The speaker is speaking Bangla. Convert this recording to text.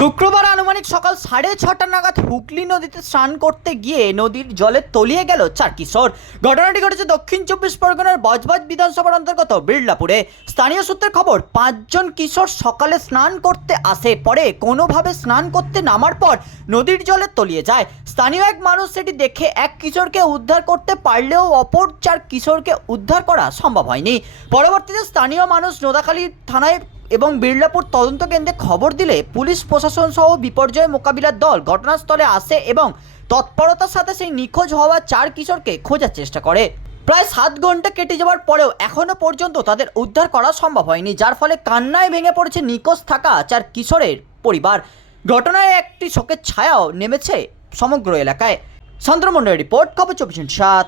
শুক্রবার আনুমানিক সকাল সাড়ে ছটা নাগাদ হুগলি নদীতে স্নান করতে গিয়ে নদীর জলে তলিয়ে গেল চার কিশোর ঘটনাটি ঘটেছে দক্ষিণ চব্বিশ পরগনার বজবজ বিধানসভার অন্তর্গত বিড়লাপুরে। স্থানীয় সূত্রের খবর, পাঁচজন কিশোর সকালে স্নান করতে আসে, পরে কোনোভাবে স্নান করতে নামার পর নদীর জলে তলিয়ে যায়। স্থানীয় এক মানুষ সেটি দেখে এক কিশোরকে উদ্ধার করতে পারলেও অপর চার কিশোরকে উদ্ধার করা সম্ভব হয়নি। পরবর্তীতে স্থানীয় মানুষ নোদাখালী থানায় এবং বিড়লাপুর তদন্ত কেন্দ্রে খবর দিলে পুলিশ, প্রশাসন সহ বিপর্যয় মোকাবিলার দল ঘটনাস্থলে আসে এবং তৎপরতার সাথে সেই নিখোঁজ হওয়া চার কিশোরকে খোঁজার চেষ্টা করে। প্রায় সাত ঘণ্টা কেটে যাওয়ার পরেও এখনও পর্যন্ত তাদের উদ্ধার করা সম্ভব হয়নি, যার ফলে কান্নায় ভেঙে পড়েছে নিখোঁজ থাকা চার কিশোরের পরিবার। ঘটনায় একটি শোকের ছায়াও নেমেছে সমগ্র এলাকায়। চন্দ্রমন্ডল রিপোর্ট, খবর চব্বিশ সাত।